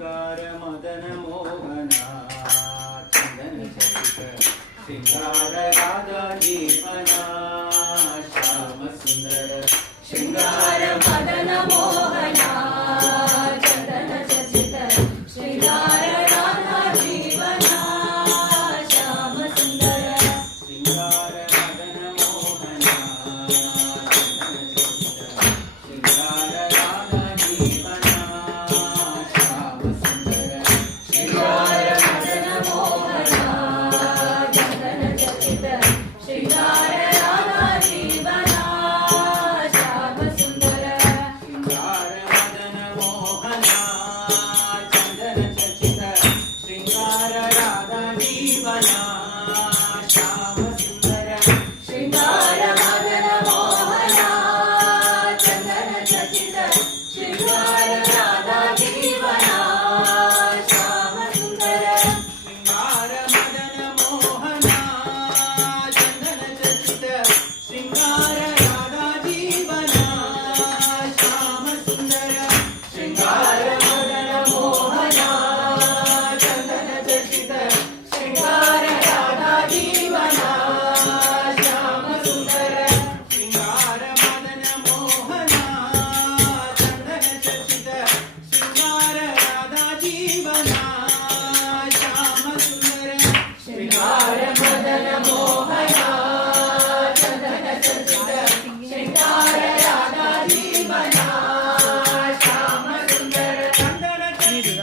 ಶೃಂಗಾರ ಮದನ ಮೋಹನ ಚಂದನ ಚರಿತ ಶೃಂಗಾರ ರಾಧಾ ಜೀವನ ಶ್ಯಾಮ ಸುಂದರ ಶೃಂಗಾರ ಮದನ ಮೋಹನ ಚಂದನ ಚರಿತ ಶೃಂಗಾರ ರಾಧಾ ಜೀವನ ಶ್ಯಾಮ ಸುಂದರ ಶೃಂಗಾರ ಮದನ ಮೋಹನ ಶೃಂಗಾರ ರಾಧಾ ಜೀವನ ಶ್ಯಾಮ ಸುಂದರ ಶೃಂಗಾರ ಮದನ ಮೋಹನ ಚಂದನ ಚರಿತ ಶೃಂಗಾರ ರಾಧಾ ಜೀವನ ಶ್ಯಾಮ ಸುಂದರ ಶೃಂಗಾರ ಮದನ ಮೋಹನ ಚಂದನ ಚರಿತ ಶೃಂಗಾರ ರಾಧಾ ಜೀವನ ಶ್ಯಾಮ ಸುಂದರ ಶೃಂಗಾರ ಮದನ ಮೋಹನ ಚಂದನ ಚರಿತ ಶೃಂಗಾರ ರಾಧಾ ಜೀವನ ಶ್ಯಾಮ ಸುಂದರ ಶೃಂಗಾರ ಮದನ ಮೋಹನ ಚಂದನ ಚರಿತ ಶೃಂಗಾರ ರಾಧಾ ಜೀವನ ಶ್ಯಾಮ ಸುಂದರ ಶೃಂಗಾರ ಮದನ ಮೋಹನ ಚಂದನ ಚರಿತ ಶೃಂಗಾರ ರಾಧಾ ಜೀವನ ಶ್ಯಾಮ ಸುಂದರ ಶೃಂಗಾರ ಮದನ ಮೋಹನ ಚಂದನ ಚರಿತ ಶೃಂಗಾರ ರಾಧಾ ಜೀವನ ಶ್ಯಾಮ ಸುಂದರ ಶೃಂಗಾರ ಮದನ ಮೋಹನ ಚಂದನ ಚರಿತ ಶೃಂಗಾರ ರಾಧಾ ಜೀವನ ಶ್ಯಾಮ ಸುಂದರ ಚಂದನ ಚರಿತ